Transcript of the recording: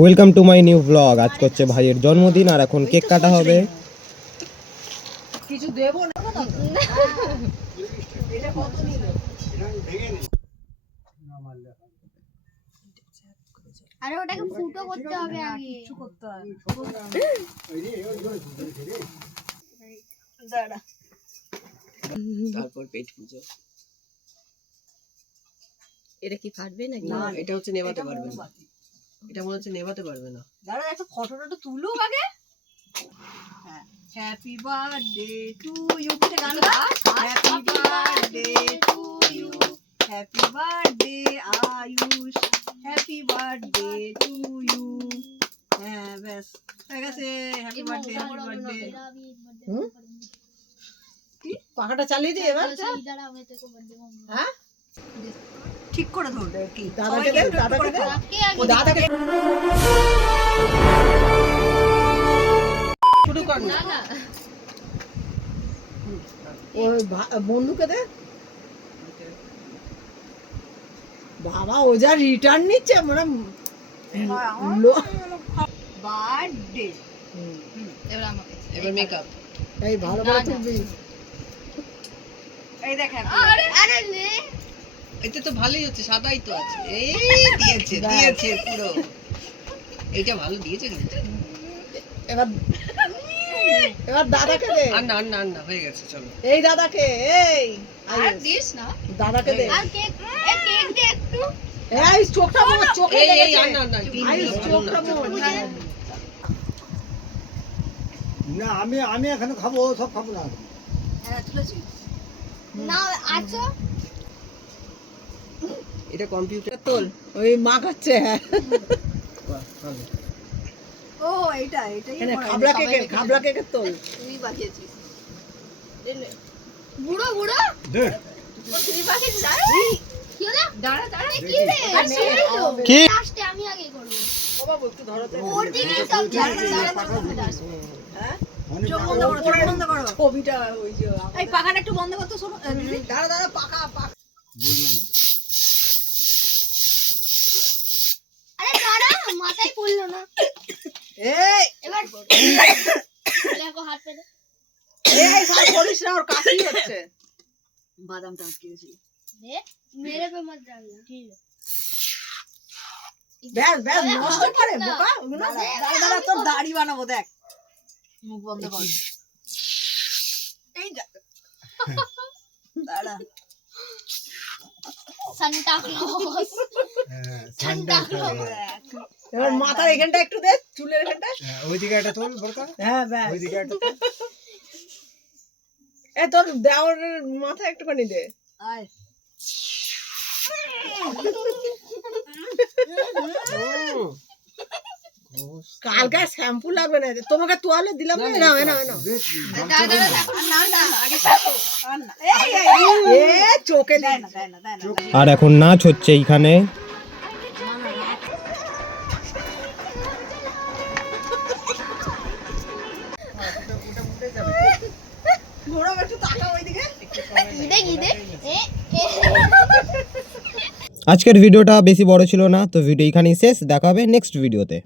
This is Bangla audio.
Welcome to my new blog. আজ করছে ভাইয়ের জন্মদিন আর এখন কেক কাটা হবে। কিছু দেব না। এটা কত নিল? আরে ওটাকে ফুটো করতে হবে আগে। কিছু করতে হবে। দাঁড়া। তারপর পেট পুজো। এটা কি ফাটবে নাকি? না, এটা হচ্ছে নেভাতে পারবে না। এটা মনে হচ্ছে নেভাতে পারবে না। দাঁড়া, একটা ফটোটা তো তুলুক আগে। হ্যাঁ, হ্যাপি বার্থডে টু ইউ। কি গান গা? Happy birthday to you, happy birthday Ayush, happy birthday to you. হ্যাঁ, ব্যাস হয়ে গেছে। Happy birthday, happy birthday. কি পাখাটা চালিয়ে দি এবার? হ্যাঁ, ঠিক করে ধরবে কি? দাদাকে দে, দাদাকে দে। ও দাদাকে শুরু কর না। ওই বন্ধুকে দে। বাবা, ও যা রিটার্ন নিচ্ছে মানে বার্থডে। এবার মেকআপ। এই ভালো করে তুলবি। এই দেখ, আরে নে এতে তো ভালোই হচ্ছে, সাদাই তো আছে। এই দিয়েছে দিয়েছে পুরো। এইটা ভালো দিয়েছে কিন্তু। এবার এবার দাদাকে দে। আর না আর না আর না, হয়ে গেছে, চলো। এই দাদাকে, এই আর দিস না। দাদাকে দে। আর কেক দে একটু। এই চোখটা মোর চোখে এই এই লেগেছে। আর না আর না, আয়ুষ, চোখটা মোর। না আমি এখানে খাবো, সব খাবো না। হ্যাঁ, তুলেছিস। না আছো এটা কম্পিউটার। তোল, ওই মা খাচ্ছে। হ্যাঁ, ভালো। ও এইটা এটাই খাবলা কেকের তোল। তুই বাকিয়েছিস। বুড়ো বুড়ো দে ও তুই বাকি যা। কি হলো? দাঁড়া দাঁড়া কি রে? আর কি? লাস্টে আমি আগে করব। ও বাবু, একটু ধরো তো। ওর দিকে সব দাঁড়া হ্যাঁ, অনেক চোখ বন্ধ করো, চোখ বন্ধ করো। ছবিটা ওই যে এই পাখাটা একটু বন্ধ করতে শোনো। দাঁড়া দাঁড়া, পাখা পাখা। বললাম তো। আরে দাঁড়া মাথায় পড়লো না। এই এবার দেখো হাত পেতে। এই সব করিস না, ওর কাশি হচ্ছে। বাদামটা আটকেছি। দে মেরে পে মত ডালনা। ঠিক আছে। ব্যাস ব্যাস, নষ্ট করে বোকা ওগুলো। দাঁড়া দাঁড়া, তোর দাড়ি বানাবো, দেখ। মুখ বন্ধ কর। এই যা। দাঁড়া। সান্টা ক্লজ হ্যাঁ, সান্টা ক্লজ। এবার মাথার এখানটা একটু দে, চুলের এখানটা। হ্যাঁ, ওইদিকে একটা তোল বড়কা, হ্যাঁ, ব্যাস। ওইদিকে একটা তোল। এ তোর দেওরের মাথা একটুখানি দে। আয়। কালকে শ্যাম্পু লাগবে না, তোমাকে তোয়ালে দিলাম না। না না না, চোখে দেয় না, দেয় না, দেয় না। আর এখন নাচ হচ্ছে এইখানে। ঘোড়া একটু তাকাও ওইদিকে। দেখ এ আজকের ভিডিওটা বেশি বড় ছিল না, তো ভিডিও এখানেই শেষ। দেখা হবে নেক্সট ভিডিওতে।